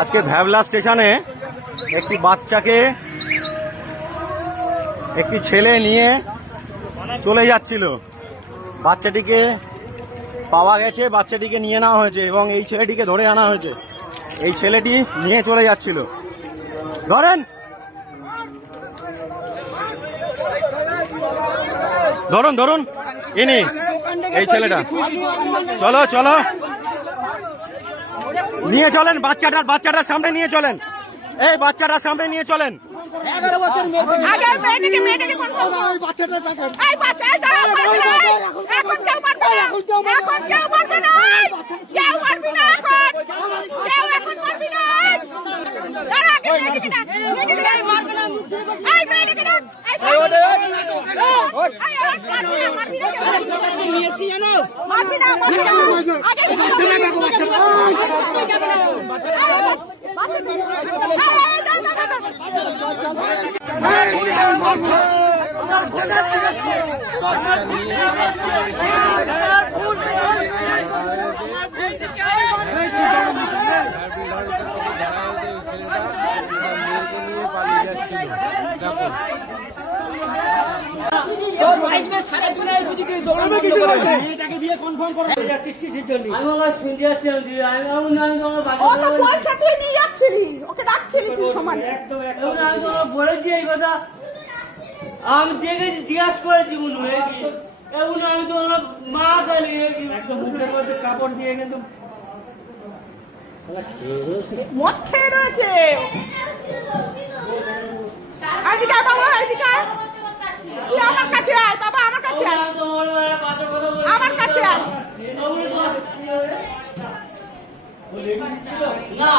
আজকে ভ্যাবলা স্টেশনে একটি বাচ্চাকে একটি ছেলে নিয়ে চলে যাচ্ছিল। বাচ্চাটিকে পাওয়া গেছে, বাচ্চাটিকে নিয়ে নেওয়া হয়েছে এবং এই ছেলেটিকে ধরে আনা হয়েছে। এই ছেলেটি নিয়ে চলে যাচ্ছিল। ধরেন, ধরুন ধরুন, ইনি এই ছেলেটা। চলো চলো, নিয়ে চলেন বাচ্চাটার সামনে নিয়ে চলেন। এই বাচ্চাটার সামনে নিয়ে চলেন। 11 বছর মেয়েটাকে কোন বাচ্চাটা এই বাচ্চা এখন কেউ পারবে না, এখন কেউ পারবে না, কেউ পারবে না, এখন পারবে না। দাঁড়া, আগে মেয়েটাকে ডাক, মারবে না, এই মেয়েটাকে ডাক, মারবি না, আগে আমি দেখেছি, জিজ্ঞাসা করেছি মনে হয় কি এখন আমি তো মা কালি একদম মুখের মধ্যে কাপড় দিয়ে কিন্তু মদ খেয়ে রয়েছে। তুই আমার কাছে আয় বাবা, আমার কাছে আয়, আমার কাছে আয়। না